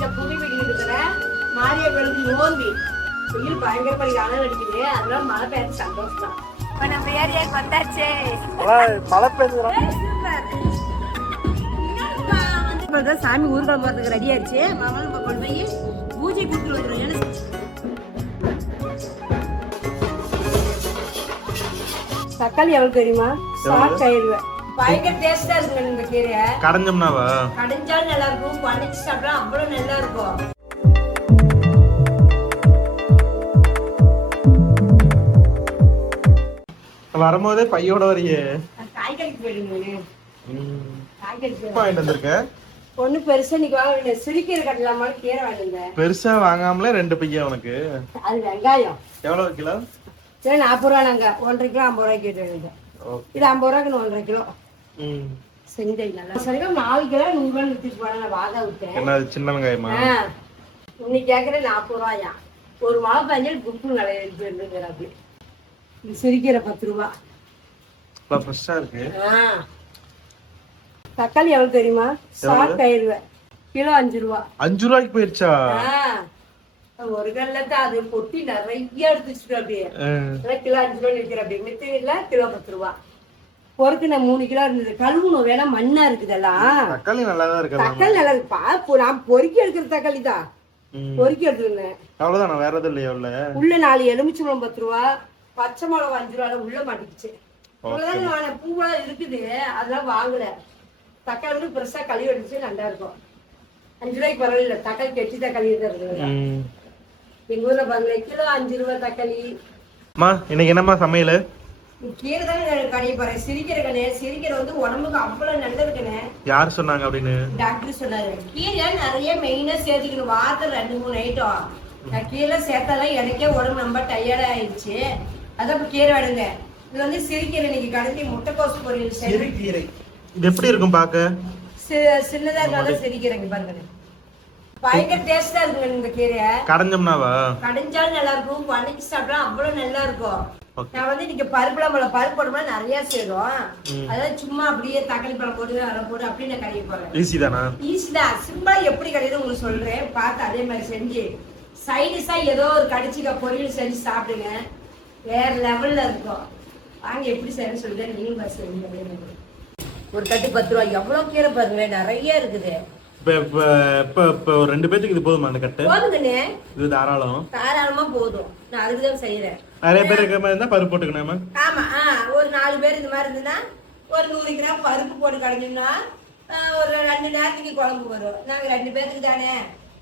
வீட்டை புது வீட்டுல இருக்கிற மாரியம்மனுக்கு நோம்பி வெயில் பயங்கர பண்ணி அனல் அடிக்குது. அதெல்லாம் மழை பெய்ய சந்தோஷம் தான். இப்ப நம்ம ஏரியாவுக்கு வந்தாச்சு. மழை பெய்யுது. சாமி ஊர்வலம் போறதுக்கு ரெடி ஆயிடுச்சு. மாமா நம்ம கொண்டு போய் பூஜை கொடுத்துட்டு வந்துடும். தக்காளி எவ்வளவு தெரியுமா? சாப்பிட்டாயிருவேன். பயங்கர டேஸ்டா இருக்குங்க இந்த கீரை. கடைஞ்சோம்னாவா? கடைஞ்சாலும் நல்லா இருக்கும், பணிச்சு சாப்பிட்டா அவ்வளவு நல்லா இருக்கும். வரும்போதே பையோட வரையே காய்கறிக்கு போயிடுங்க. ஒண்ணு பெருசா நீங்க வாங்க, சிரிக்கீரை கட்டலாமான்னு கீரை வாங்கிருந்த. பெருசா வாங்காமலே 2 பையா உனக்கு. அது வெங்காயம் எவ்வளவு கிலோ? சரி 40 ரூபா. நாங்க 1.5 கிலோ 50 ரூபாய்க்கு கேட்டு. இது 50 ரூபாய்க்கு 1.5 கிலோ செஞ்சீங்களா? சரிங்க 4 கிலோ 100 ரூபாய் வித்துட்டு போனா நான் வாங்க விட்டேன். என்ன சின்ன வெங்காயமா? இன்னைக்கு கேக்குற 40 ரூபாயா. ஒரு மாவு பஞ்சல் குப்பு நிலையில அப்படி. சிரிக்கீரை 10 ரூபா. ஃப்ரெஷ்ஷா இருக்கு. தக்காளி எவ்வளவு தெரியுமா? சாப்பிட்டாயிருவேன். கிலோ 5 ரூபா. 5 ரூபாய்க்கு போயிருச்சா? ஒரு கல்லத்தை அது பொட்டி நிறைய எடுத்து வச்சுட்டு அப்படியே கிலோ 5 ரூபா நிற்கிற அப்படி மித்த இல்ல கிலோ 10 ரூபா. பொறுக்கு நான் 3 கிலோ இருந்தது. கழுவுணும் வேணா மண்ணா இருக்குதெல்லாம். தக்காளி நல்லாதான் இருக்கு. தக்காளி நல்லா இருக்குப்பா. நான் பொறுக்கி எடுக்கிற தக்காளி தான் பொறுக்கி எடுத்துருந்தேன். அவ்வளவுதான், வேற எதுவும் இல்லையா? உள்ள 4 எலுமிச்சம்பழம் 10 ரூபா, பச்சை மிளகா 5 ரூபா உள்ள மாட்டிக்கிச்சு. பூவெல்லாம் இருக்குது அதெல்லாம் வாங்கல. தக்காளி வந்து பெருசா கழுவி எடுத்துச்சு நல்லா இருக்கும். 5 ரூபாய்க்கு பரவாயில்ல. தக்காளி கெட்டி தக்காளி தான் இருக்குது. எங்க ஊர்ல பாருங்க கிலோ 5 ரூபா தக்காளி. இன்னைக்கு என்னம்மா சமையல்? கீரை தான் கடைய போறேன். சிரிக்கீரை கண்ணே. சிரிக்கீரை வந்து உடம்புக்கு அவ்வளவு நல்லதுக்குன்னு யார் சொன்னாங்க அப்படின்னு? டாக்டர் சொன்னாரு. கீரை நிறைய மெயினா சேர்த்துக்கணும். வாரத்துல 2-3 ஐட்டம். நான் கீரை சேர்த்தாதான் எனக்கே உடம்பு ரொம்ப டயர்ட் ஆயிடுச்சு. அதான் இப்ப கீரை வேணுங்க. இது வந்து சிரிக்கீரை இன்னைக்கு கடைஞ்சி முட்டைக்கோசு பொரியல். சிரிக்கீரை இது எப்படி இருக்கும் பாக்க? சின்னதா இருந்தாலும் சிரிக்கீரைங்க பாருங்க. பயங்கர டேஸ்டா இருக்குங்க இந்த கீரை. கடைஞ்சோம்னாவா? கடைஞ்சாலும் நல்லா இருக்கும், பணிச்சு சாப்பிட்டா அவ்வளவு நல்லா இருக்கும். நான் வந்து இன்னைக்கு பருப்பு போடும்போது நிறைய சேரும். அதாவது சும்மா அப்படியே தக்காளி பழம் போட்டு அரை போட்டு அப்படியே நான் கடைய போறேன். ஈஸி தானா? ஈஸி தான். சிம்பிளா எப்படி கடையுது உங்களுக்கு சொல்றேன். பார்த்து அதே மாதிரி செஞ்சு சைடிஷா ஏதோ ஒரு கடிச்சிக்க பொரியல் செஞ்சு சாப்பிடுங்க. வேற லெவல்ல இருக்கும். வாங்க எப்படி செய்யணும்னு சொல்லிட்டு நீங்களும் பஸ் செய்யுங்க. ஒரு கட்டு 10 ரூபாய். எவ்வளவு கீரை பாருங்க, நிறைய இருக்குது. இப்ப 2 பேத்துக்கு இது போதுமா? அந்த கட்டு போதுங்கண்ணே. இது தாராளமா போதும். நான் அதுக்குதான் செய்யறேன். நிறைய பேர் இருக்க மாதிரி இருந்தா பருப்பு போட்டுக்கணும். ஆமா. ஒரு 4 பேர் இந்த மாதிரி இருந்துன்னா ஒரு 100 கிராம் பருப்பு போட்டு கடைஞ்சோம்னா ஒரு 2 நேரத்துக்கு குழம்பு வரும். நாங்க 2 பேருக்கு தானே.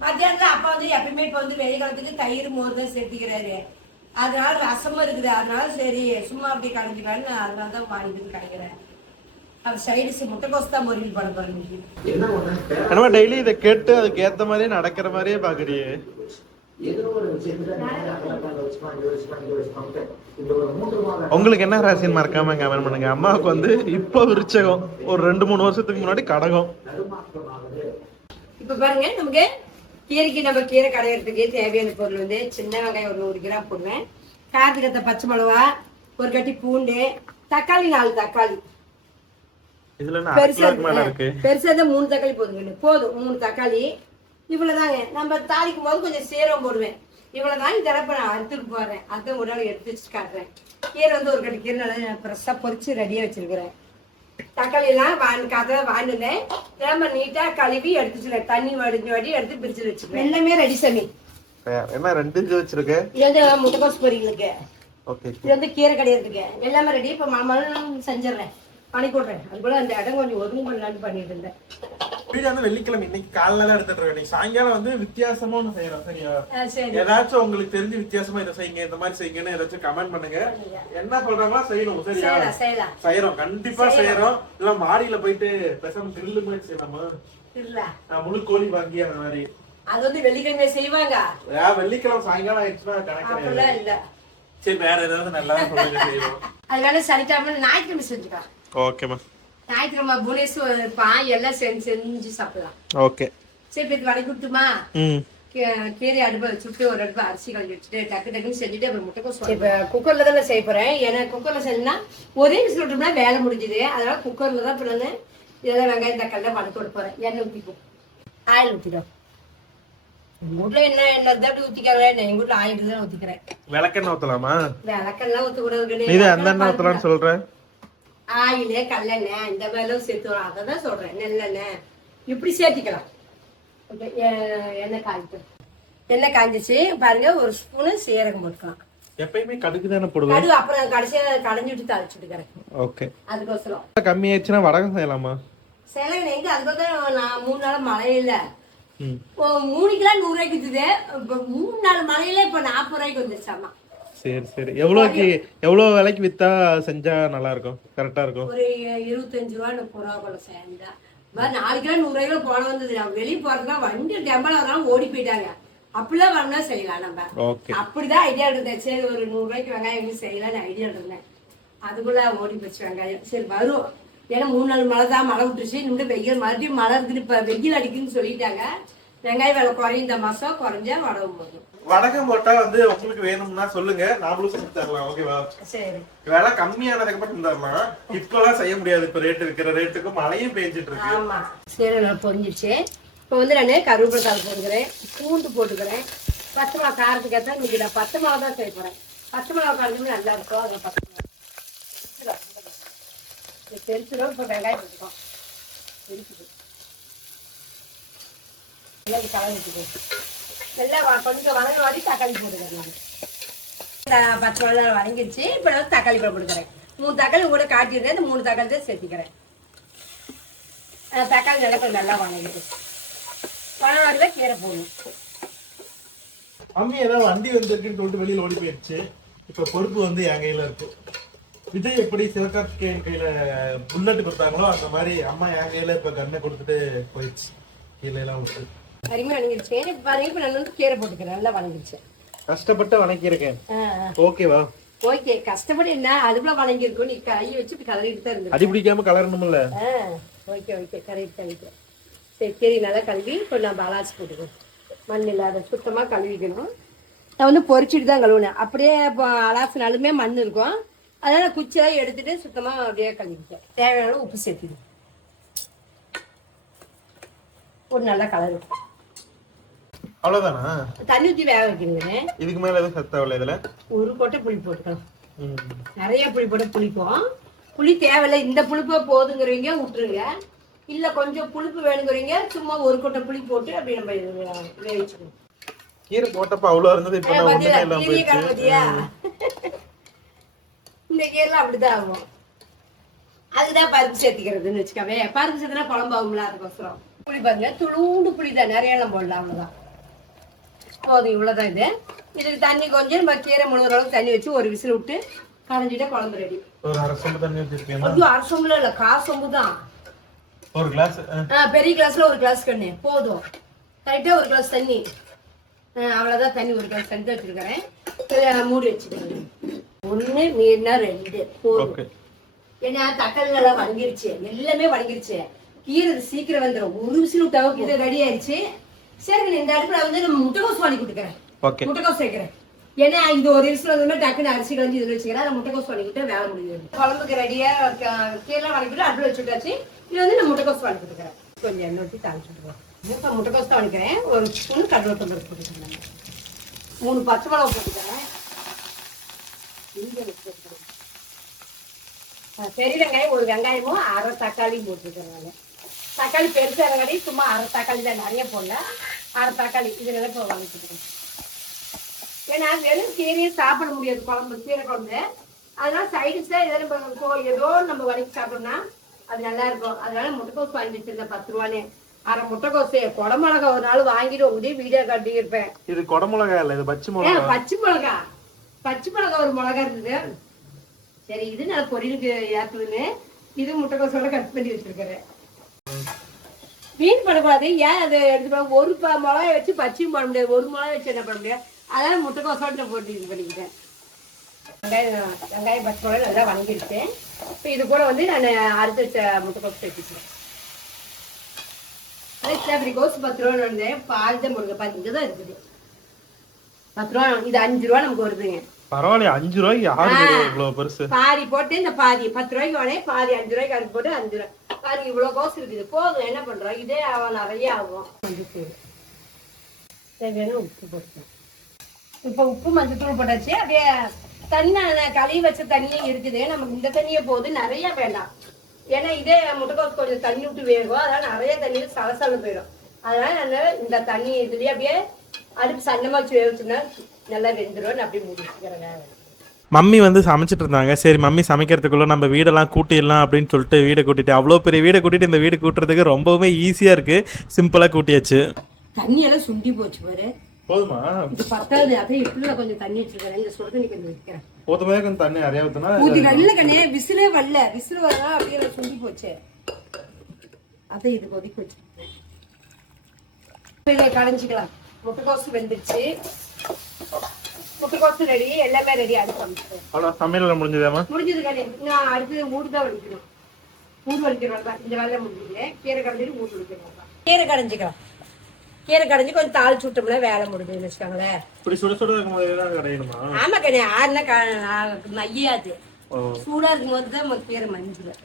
மத்தியானத்துல அப்பா வந்து எப்பயுமே இப்ப வந்து வெயில் காலத்துக்கு தயிர் மோர் தான் சேர்த்துக்கிறாரு. அதனால ரசமும் இருக்குது. அதனால சரி சும்மா அப்படி கடைஞ்சிக்கலான்னு அதனாலதான் வாங்கிட்டு கிடைக்கிறேன். டெய்லி இதை கேட்டு அதுக்கு ஏத்த மாதிரியே நடக்கிற மாதிரியே பாக்குறியே. உங்களுக்கு என்ன ராசின்னு மறக்காம கமெண்ட் பண்ணுங்க. அம்மாவுக்கு வந்து இப்ப விருச்சகம், ஒரு 2-3 வருஷத்துக்கு முன்னாடி கடகம். இப்ப பாருங்க நமக்கு கீரைக்கு நம்ம கீரை கடையிறதுக்கு தேவையான பொருள் வந்து சின்ன வெங்காயம் ஒரு 100 கிராம் போடுவேன். கார்த்திகத்தை பச்சை மிளகா, ஒரு கட்டி பூண்டு, தக்காளி 4 தக்காளி. பெருசா 3 தக்காளி போதுங்க. போதும் 3 தக்காளி. இவ்வளவுதாங்க. நம்ம தாளிக்கும் போது கொஞ்சம் சீரகம் போடுவேன். இவ்வளவுதான். இந்த தடவை நான் அறுத்துட்டு போறேன். அதை ஒரு நாள் எடுத்து வச்சு காட்டுறேன். கீரை வந்து ஒரு கட்டி கீரை நல்லா ஃப்ரெஷ்ஷா பொரிச்சு ரெடியா வச்சிருக்கிறேன். தக்காளி எல்லாம் வாங்கினேன். நம்ம நீட்டா கழுவி எடுத்துச்சு தண்ணி வடி எடுத்து பிரிச்சு வச்சுக்கிறேன். எல்லாமே ரெடி பண்ணி என்ன 2 வச்சிருக்கேன். இது வந்து முட்டைக்கோஸ் பொரியலுக்கு. இது வந்து கீரை கடையிறதுக்கு எல்லாமே ரெடி. இப்ப மாமாலும் செஞ்சிடறேன், பண்ணி கொடுறேன். அது போல அந்த இடம் கொஞ்சம் ஒதுங்க பண்ணலான்னு பண்ணிட்டு இருந்தேன். வீடியோ வந்து வெள்ளிக்கிழமை இன்னைக்கு காலையில எடுத்துட்டு இருக்கேன். இன்னைக்கு சாயங்காலம் வந்து வித்தியாசமா ஒண்ணு செய்யறோம். சரியா? ஏதாச்சும் உங்களுக்கு தெரிஞ்சு வித்தியாசமா இதை செய்யுங்க, இந்த மாதிரி செய்யுங்கன்னு ஏதாச்சும் கமெண்ட் பண்ணுங்க. என்ன சொல்றாங்களோ செய்யணும். சரியா? செய்யறோம், கண்டிப்பா செய்யறோம். இல்ல மாடியில போயிட்டு பேசாம கிரில்லு மாதிரி செய்யலாமா? முழு கோழி வாங்கி அந்த மாதிரி. அது வந்து வெள்ளிக்கிழமை செய்வாங்க. வெள்ளிக்கிழமை சாயங்காலம் ஆயிடுச்சுன்னா கணக்கு இல்ல. சரி, வேற ஏதாவது நல்லா செய்வோம். அதனால சனிக்கிழமை ஞாயிற்றுக்கிழமை செஞ்சுக்கலாம். ஓகேமா. ஞாயிற்றுக்கிழமை புனேஸ் பாய் எல்லாம் செஞ்சு சாப்பிடலாம். ஓகே. சரி, இப்போ வடை கொடுத்துமா? கீரை அடுப்பை வச்சுட்டு ஒரு அடுப்பு அரிசி கழுவி வச்சுட்டு டக்கு டக்குன்னு செஞ்சுட்டு அப்புறம் முட்டைக்கோஸ். இப்போ குக்கர்ல தானே செய்ய போறேன். ஏன்னா குக்கர்ல செஞ்சா ஒரே விசில் விட்டோம்னா வேலை முடிஞ்சுது. அதனால குக்கர்ல தான் இப்போ இதெல்லாம் வெங்காயம் தக்காளி தான் வதக்க விட போறேன். எண்ணெய் ஊற்றிக்கும், ஆயில் ஊற்றிடும். எங்க வீட்டுல என்ன எண்ணெய் இருந்தா அப்படி ஊத்திக்காங்க, எங்க வீட்டுல ஆயிட்டு தான் ஊத்திக்கிறேன். விளக்கெண்ணெய் ஊத்தலாமா? விளக்கெல்லாம் ஊத்தக்கூடாது. இது அந்த எண்ணெய் ஊத்தலாம்னு சொல்றேன். ஆயிலே கல்லெண்ணெய் இந்த மாதிரிலாம் சேர்த்து வரும், அதான் சொல்றேன். நெல்லெண்ணெய் இப்படி சேர்த்திக்கலாம். எண்ணெய் காய்க்கும். எண்ணெய் காய்ஞ்சிச்சு பாருங்க. ஒரு ஸ்பூனு சீரகம் போட்டுக்கலாம். எப்பயுமே கடுகு தானே போடுவேன். கடுகு அப்புறம் கடைசியா கடைஞ்சி விட்டு தாளிச்சு விட்டுக்கிறேன். ஓகே. அதுக்கோசரம். கம்மி ஆயிடுச்சுன்னா வடகம் செய்யலாமா? செய்யலாம். எங்க அதுக்கோசரம் நான் 3 நாள் மழையில 3 கிலோ 100 ரூபாய்க்கு வித்துது. 3 நாள் மழையில இப்ப 40 ரூபாய்க்கு வந்துருச்சாமா. சரி சரி. எவ்வளவு விலைக்கு வித்தா செஞ்சா நல்லா இருக்கும், கரெக்டா இருக்கும்? ஒரு 25 ரூபா 30 ரூபா போல சேர்ந்தா 4 கிலோ 100 ரூபாய்க்கு போன வந்தது. நான் வெளியே போறதுனா வண்டி டெம்பல வராம ஓடி போயிட்டாங்க. அப்படிலாம் வரணும்னா செய்யலாம் நம்ம. அப்படிதான் ஐடியா இருந்தேன். சரி ஒரு 100 ரூபாய்க்கு வெங்காயம் செய்யலாம்னு ஐடியா இருந்தேன். அதுக்குள்ள ஓடி போச்சு வெங்காயம். சரி வரும், ஏன்னா 3 நாள் மழை தான், மழை விட்டுருச்சு. இன்னும் வெயில் மறுபடியும் மழை இருக்குது, இப்ப வெயில் அடிக்குன்னு சொல்லிட்டாங்க. வெங்காய விலை குறையும் இந்த மாசம், குறைஞ்சா வடகம் போதும். வடகம் போட்டா வந்து உங்களுக்கு வேணும்னா சொல்லுங்க, நாமளும் செஞ்சு தரலாம். ஓகேவா? சரி. விலை கம்மியானதுக்கு அப்புறம் தரலாம். இப்பெல்லாம் செய்ய முடியாது, இப்ப ரேட் இருக்கிற ரேட்டுக்கு மழையும் பெஞ்சிட்டு இருக்கு. ஆமா. சரி நல்லா பொரிஞ்சிருச்சு. இப்ப வந்து நான் கருவேப்பிலை தாள் போட்டுக்கிறேன், பூண்டு போட்டுக்கிறேன், பச்சை மிளகா காரத்துக்கு ஏற்ற இன்னைக்கு நான் 10 மிளகா தான் செய்ய போறேன். 10 மிளகா காரத்துக்கு நல்லா இருக்கும். அதில் 10 மிளகா தெரிச்சிடும். இப்ப வெங்காயம் போட்டுக்கோம். தெரிச்சுது எல்லாம் கலந்துட்டு எல்லாம் கொஞ்சம் வதங்க வாடி தக்காளி போட்டுக்கிறேன். நான் 10 மிளகா வதங்கிடுச்சு. இப்ப நான் தக்காளி போட்டுக்கிறேன். 3 தக்காளி கூட காட்டிடுறேன். இந்த 3 தக்காளி தான் சேர்த்திக்கிறேன். தக்காளி நல்லா வதங்கிட்டு வதங்காதான் கீரை போடணும். அம்மி ஏதாவது வண்டி வந்துருக்குன்னு சொல்லிட்டு வெளியில ஓடி போயிடுச்சு. இப்ப பொறுப்பு வந்து என் கையில இருக்கு. விஜய் எப்படி சிவகார்த்திகேயன் கையில புல்லட் கொடுத்தாங்களோ அந்த மாதிரி அம்மா என் கையில இப்ப கண்ணை கொடுத்துட்டு போயிடுச்சு. கீழே எல்லாம் விட்டு அருமையா வணங்கிருச்சு. பாருங்க இப்ப நான் கீரை போட்டுக்கிறேன். நல்லா வணங்கிருச்சு. கஷ்டப்பட்டு வணங்கிருக்கேன். ஓகேவா? ஓகே. கஷ்டப்பட்டு என்ன அதுக்குள்ள வணங்கிருக்கும். நீ கையை வச்சு கலரிட்டு தான் இருந்து அடி பிடிக்காம கலரணும்ல. Okay okay. கரெக்ட். சரி கீரை நல்லா கழுவி இப்போ நம்ம அலாசி போட்டுக்கணும். மண் இல்லாத சுத்தமா கழுவிக்கணும். நான் வந்து பொரிச்சிட்டு தான் கழுவுனேன். அப்படியே இப்போ அலாசினாலுமே மண் இருக்கும். அதனால குச்சியெல்லாம் எடுத்துட்டு சுத்தமா அப்படியே கழுவிட்டேன். தேவையான உப்பு சேர்த்துது ஒரு நல்லா கலர். அவ்வளவுதானா? தண்ணி ஊற்றி வேக வைக்கணுங்க. இதுக்கு மேல எதுவும் சத்தம் இல்லை. இதுல ஒரு கொட்டை புளி போட்டுக்கலாம். நிறைய புளி போட்டு புளிப்போம். புளி தேவையில்லை. இந்த புளிப்பா போதுங்கிறவங்க விட்டுருங்க. இல்ல கொஞ்சம் புளிப்பு வேணுங்கிறீங்க, சும்மா ஒரு கொட்டை புளி போட்டு அப்படி நம்ம வேவிச்சுக்கணும். கீரை போட்டப்ப அவ்வளவு இருந்தது. இப்ப இந்த கீரை அப்படிதான் ஆகும். அதுதான் பருப்பு சேர்த்திக்கிறதுன்னு வச்சுக்கவே. பருப்பு சேர்த்துனா குழம்பு ஆகும்ல, அதுக்கோசரம். புளி பாருங்க, துளூண்டு புளி தான், நிறைய எல்லாம் போடலாம். அவ்வளவுதான் போதும். இவ்வளவுதான். இதுக்கு தண்ணி கொஞ்சம் நம்ம கீரை முழுகிற அளவுக்கு தண்ணி வச்சு ஒரு விசில் விட்டு கடைஞ்சிட்டா குழம்பு ரெடி. ஒரு அரை சொம்பு தண்ணி வச்சிருக்கேன். அது அரை சொம்புல இல்ல, கால் சொம்பு தான். ஒரு கிளாஸ் பெரிய கிளாஸ்ல ஒரு கிளாஸ் கண்ணு போதும். கரெக்டா ஒரு கிளாஸ் தண்ணி. அவ்வளவுதான் தண்ணி. ஒரு கிளாஸ் தண்ணி வச்சிருக்கிறேன். மூடி வச்சுக்கிறேன். 1 மீறினா 2 போதும். ஏன்னா தக்காளி நல்லா வணங்கிருச்சு, எல்லாமே வணங்கிருச்சு. கீரை சீக்கிரம் வந்துடும். ஒரு விசில் விட்டாவும் இது ரெடி ஆயிடுச்சு. சரி இந்த அடுப்புல வந்து நம்ம முட்டைக்கோஸ் வாங்கி கொடுத்துக்கிறேன். முட்டைக்கோஸ் சேர்க்கிறேன். ஏன்னா இந்த ஒரு விசில் வந்து டக்குன்னு அரிசி கலஞ்சி இதுல வச்சுக்கிறேன். முட்டைக்கோஸ் வாங்கிக்கிட்டு வேலை முடியும். குழம்புக்கு ரெடியா கீரை வாங்கிட்டு அடுப்புல வச்சுட்டாச்சு. இது வந்து நான் முட்டைக்கோஸ் வாங்கி கொடுத்துக்கிறேன். கொஞ்சம் எண்ணெய் ஊற்றி தாளிச்சுட்டுருவோம். இப்போ முட்டைக்கோஸ் தான் வணிக்கிறேன். ஒரு ஸ்பூன் கருவேப்பிலை போட்டுக்கிறேன். 3 பச்சை மிளகா போட்டுக்கிறேன். பெரிய வெங்காயம் ஒரு வெங்காயமும் அரை தக்காளியும் போட்டுருக்கிறேன். தக்காளி பெருசா வெங்காடி சும்மா அரை தக்காளி தான், நிறைய போடல. அரை தக்காளி இதுல இப்போ வாங்கிட்டுருக்கேன். ஏன்னா வெறும் கீரையை சாப்பிட முடியாது குழம்பு, கீரை குழம்பு. அதனால சைடிஷா ஏதோ நம்ம வதக்கி சாப்பிட்டோம்னா அது நல்லா இருக்கும். அதனால முட்டைக்கோஸ் வாங்கி வச்சிருந்தேன் 10 ரூபான்னு. அரை முட்டைக்கோசு குடமிளகா ஒரு நாள் வாங்கிட்டு உங்களையும் வீடியோ காட்டி இருப்பேன். இது குடமிளகா இல்ல, இது பச்சை மிளகா. பச்சை மிளகா ஒரு மிளகா இருந்தது. சரி இது நான் பொரியலுக்கு ஏற்றுதுன்னு இது முட்டைக்கோசோட கட் பண்ணி வச்சிருக்கிறேன். மீன் பண்ணக்கூடாது. ஏன் அதை எடுத்து ஒரு மிளகாய் வச்சு பச்சையும் பண்ண முடியாது, ஒரு மிளகாய் வச்சு என்ன பண்ண முடியாது. அதனால முட்டைக்கோசோட போட்டு இது பண்ணிக்கிட்டேன். வெங்காயம் பச்சை மிளகாய் நல்லா வணங்கிடுச்சேன். இப்போ இது கூட வந்து நான் அறுத்து வச்ச முட்டைக்கோஸ் சேர்த்துக்கிறேன். அப்படி கோஸ் 10 ரூபா வந்தேன். பால் தான் போடுங்க. 5 தான் இருக்குது. 10 ரூபா. இது 5 ரூபா நமக்கு வருதுங்க. பரவாயில்ல. 5 ரூபாய்க்கு யாரு இவ்வளவு பெருசு? பாதி போட்டு இந்த பாதி 10 ரூபாய்க்கு வானே, பாதி 5 ரூபாய்க்கு அறுத்து போட்டு 5 ரூபாய். பாதி இவ்வளவு கோஸ் இருக்குது. போதும். என்ன பண்றோம், இதே நிறைய ஆகும். தேவையான உப்பு போட்டுக்கலாம். இப்போ உப்பு மஞ்சத்தூள் போட்டாச்சு. அப்படியே தண்ணி கழுவி வச்ச தண்ணியும் இருக்குது. நமக்கு இந்த தண்ணியே போது, நிறைய வேண்டாம். ஏன்னா இதே முட்டைக்கோஸ் கொஞ்சம் தண்ணி விட்டு வேகும், அதனால நிறைய தண்ணியில் சலசலன்னு போயிடும். அதனால நான் இந்த தண்ணி இதுலயே அப்படியே அடுப்பு சன்னமா வச்சு வேவிச்சுன்னா நல்லா வெந்துடும். அப்படியே முடிச்சுக்கிறேன். மம்மி வந்து சமைச்சிட்டு இருந்தாங்க. சரி மம்மி சமைக்கிறதுக்குள்ள நம்ம வீடெல்லாம் கூட்டிடலாம் அப்படின்னு சொல்லிட்டு வீடை கூட்டிட்டு, அவ்வளோ பெரிய வீடை கூட்டிட்டு இந்த வீடு கூட்டுறதுக்கு ரொம்பவுமே ஈஸியா இருக்கு. சிம்பிளா கூட்டியாச்சு. தண்ணி எல்லாம் சுண்டி போச்சு பாரு. போதுமா? இது பத்தாது. அதான் இப்படி கொஞ்சம் தண்ணி வச்சிருக்கேன். இந்த சுடு தண்ணி கொஞ்சம் வைக்கிறேன். போதுமே கொஞ்சம் தண்ணி நிறைய ஊற்றினா இல்ல கண்ணே, விசிலே வரல. விசில் வரலாம் அப்படியே சுண்டி போச்சு. அதை இது கொதிக்க வச்சு கடைஞ்சிக்கலாம். முட்டைக்கோசு வெந்துருச்சு. முட்டைக்கோசு ரெடி, எல்லாமே ரெடி. அடுப்பு சமையல் முடிஞ்சதாமா? முடிஞ்சது கண்ணே. நான் அடுத்து ஊடு தான் வலிக்கணும். ஊடு வலிக்கிறோம். இந்த வேலை முடிஞ்சது. கீரை கடைஞ்சிட்டு ஊடு வலிக்கிறோம். கீரை கடைஞ்சிக்கலாம். கீரை கடைஞ்சி கொஞ்சம் தாளிச்சு விட்டோம்னா வேலை முடிஞ்சதுன்னு வச்சுக்கோங்களேன். ஆமா கண்ணே, ஆறுனா மையாது. சூடா இருக்கும் போது தான் கீரை மஞ்சள்.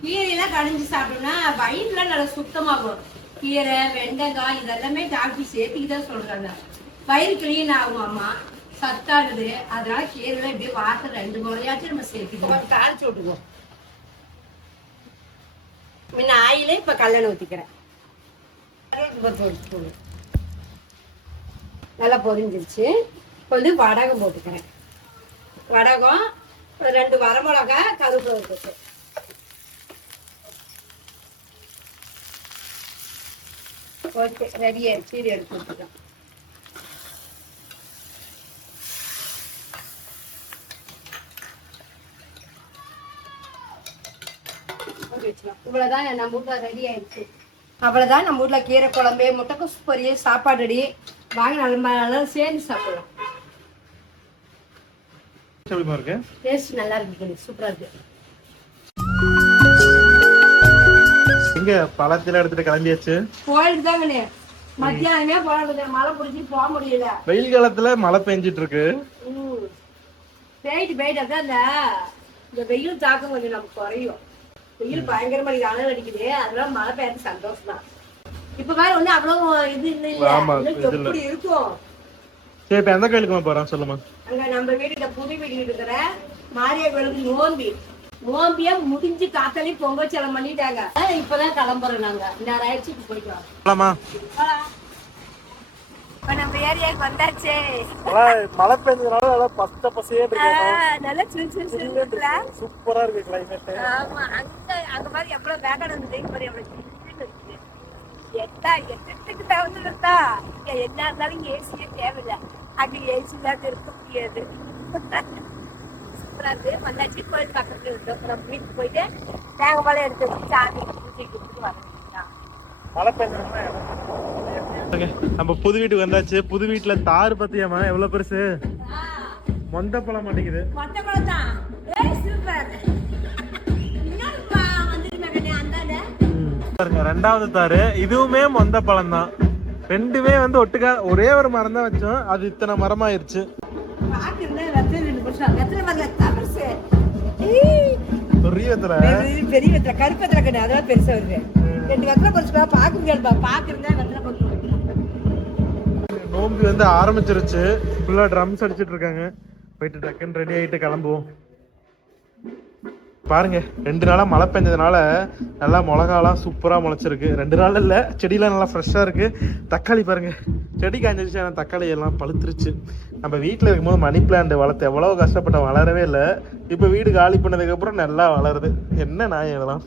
கீரையெல்லாம் கடைஞ்சி சாப்பிட்டோம்னா வயிற்றுலாம் நல்லா சுத்தமாகும். கீரை, வெண்டைக்காய் இதெல்லாமே டாக்டர் சேர்த்துக்கிதான் சொல்றாங்க. வயிறு கிளீன் ஆகும். அம்மா சத்தாடுது. அதனால கீரைலாம் இப்படியே வாரத்தில் 2 முறையாச்சும் நம்ம சேர்த்துக்கோம். தாளிச்சு விட்டுக்குவோம். முன்ன ஆயில இப்ப கல்லெண்ணெய் ஊத்திக்கிறேன். நல்லா பொரிஞ்சிருச்சு. இப்போ வந்து வடகம் போட்டுக்கிறேன். வடகம், 2 வரமிளகா, கருவேப்பிலை போட்டு ஓகே ரெடி ஆயிடுச்சு. இது எடுத்து விட்டுக்கலாம். இவ்வளவுதான் நம்ம வீட்டுல ரெடி ஆயிடுச்சு. அவ்வளவுதான் நம்ம வீட்டுல கீரை குழம்பு, முட்டைக்கோசு பொரியல், சாப்பாடு ரெடி. வாங்க நல்லா சேர்ந்து சாப்பிடலாம். டேஸ்ட் நல்லா இருக்கு. சூப்பரா இருக்கு. இங்க பழத்துல எடுத்துட்டு கிளம்பியாச்சு. கோயிலுக்கு தாங்க மத்தியானமே போன மழை பிடிச்சி போக முடியல. வெயில் காலத்துல மழை பெஞ்சிட்டு இருக்கு. போயிட்டு அதான் இந்த வெயில் தாக்கம் கொஞ்சம் நமக்கு குறையும். வெயில் பயங்கரமா அனல் அடிக்குது. அதெல்லாம் மழை பெய்யறது சந்தோஷம் தான். இப்ப வேற வந்து அவ்வளவு இது எப்படி இருக்கும். சரி இப்ப எந்த கோயிலுக்கு போறோம் சொல்லுமா? அங்க நம்ம வீட்டுல புது வீடு இருக்கிற மாரியா கோயிலுக்கு நோம்பியா முடிஞ்சு காத்தாலே பொங்கல் செலம் பண்ணிட்டாங்க. இப்பதான் கிளம்புறோம். நாங்க இன்னும் ஆயிடுச்சு. இப்ப போயிக்கலாம். இப்ப நம்ம ஏரியாவுக்கு வந்தாச்சு. மழை பெஞ்சதுனால நல்லா பச்சை பசையே நல்லா சூப்பரா இருக்கு கிளைமேட். ஆமா, அங்க மாதிரி எவ்வளவு வேகம் இருந்தது. இப்ப எவ்வளவு எட்டுக்கு தகுந்தா என்ன இருந்தாலும் ஏசியே தேவையில்லை. அங்க ஏசி தான் இருக்க முடியாது. சூப்பரா இருக்கு. வந்தாச்சு. கோயில் பக்கத்துல இருந்தோம். நம்ம வீட்டுக்கு போயிட்டு தேங்காய் பாலம் எடுத்து வச்சு சாமி பூஜை கொடுத்துட்டு வர வேண்டியதான். மழை பெஞ்சதுன்னா நம்ம புது வீட்டுக்கு வந்தாச்சு. புது வீட்டுல தார் பத்தியாமா எவ்வளவு பெருசு. மொந்த பழம் மாட்டேங்குது. மொத்த பழம் தான். சூப்பர். பாருங்க 2வது தாரு. இதுவுமே மொந்த பழம் தான். 2மே வந்து ஒட்டுக்கா ஒரே ஒரு மரம் தான் வச்சோம். அது இத்தனை மரமாயிருச்சு. பெரிய கருப்பத்துல அதெல்லாம் பெருசா வருது. 2 வெத்தலை கொஞ்சம் பாக்கு முடியாது. பாக்குறதா வெத்தலை கொஞ்சம். நோம்பி வந்து ஆரம்பிச்சிருச்சு. ஃபுல்லா ட்ரம்ஸ் அடிச்சிட்டு இருக்காங்க. போயிட்டு டக்குன்னு ரெடி ஆயிட்டு கிளம்புவோம். பாருங்க 2 நாளா மழை பெஞ்சதுனால நல்லா மிளகாலாம் சூப்பரா முளைச்சிருக்கு. 2 நாள் இல்ல, செடியெல்லாம் நல்லா ஃப்ரெஷ்ஷா இருக்கு. தக்காளி பாருங்க, செடி காய்ஞ்சிருச்சு. ஆனால் தக்காளி எல்லாம் பழுத்துருச்சு. நம்ம வீட்டில் இருக்கும்போது மணி பிளான்ட் வளர்த்து எவ்வளவு கஷ்டப்பட்ட வளரவே இல்லை. இப்போ வீடு காலி பண்ணதுக்கு அப்புறம் நல்லா வளருது. என்ன நாய் இதெல்லாம்.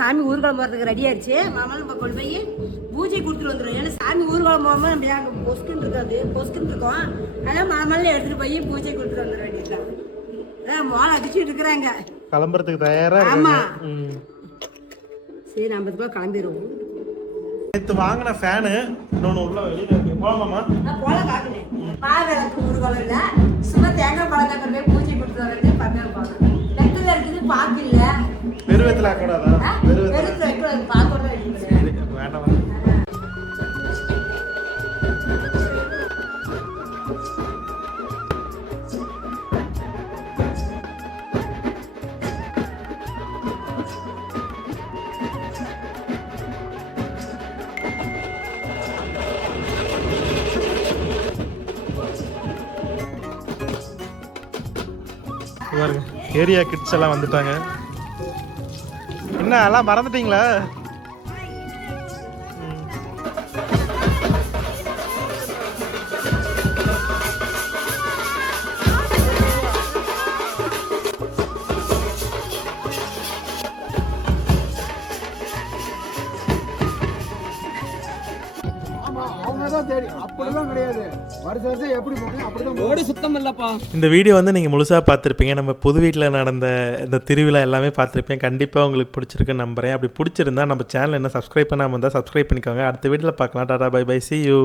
சாமி ஊர்வலம் போறதுக்கு ரெடி ஆயிடுச்சு. மாமா நம்ம கொண்டு போய் பூஜை கொடுத்துட்டு வந்துடும். ஏன்னா சாமி ஊர்வலம் போகும்போது நம்ம அங்கே பொஸ்குன்னு இருக்காது, பொஸ்குன்னு இருக்கோம். அதனால மலை எடுத்துட்டு போய் பூஜை கொடுத்துட்டு வந்துட வேண்டியதுதான். மோளை அடிச்சுட்டு இருக்கிறாங்க. கிளம்புறதுக்கு தயாரா இருக்கு. சரி நம்ம கிளம்பிடுவோம். நேற்று வாங்கின ஃபேனு இன்னொன்று உள்ள வெளியில இருக்கு. போலாமா? போலாம். காட்டுனேன் பாவிளக்கு ஊர்வலம் இல்ல, சும்மா தேங்காய் பழம் போய் பூஜை கொடுத்து வரது. பக்கம் போகணும். வெத்தல இருக்குது, பாக்கு இல்ல. பெருவெத்தல கூடாதா? பெருவெத்தல வைக்கூடாது, பாக்கோட வைக்கணும். வேண்டாம். பாருங்க ஏரியா கிட்ஸ் எல்லாம் வந்துட்டாங்க. என்ன எல்லாம் மறந்துட்டீங்களா? இந்த வீடியோ வந்து நீங்கள் முழுசாக பார்த்துருப்பீங்க. நம்ம புது வீட்டில் நடந்த இந்த திருவிழா எல்லாமே பார்த்துருப்பீங்க. கண்டிப்பாக உங்களுக்கு பிடிச்சிருக்குன்னு நம்புறேன். அப்படி பிடிச்சிருந்தா நம்ம சேனல் என்ன சப்ஸ்கிரைப் பண்ணாமல் இருந்தால் சப்ஸ்கிரைப் பண்ணிக்கோங்க. அடுத்த வீடியோவில் பார்க்கலாம். டாடா பை பை, see you.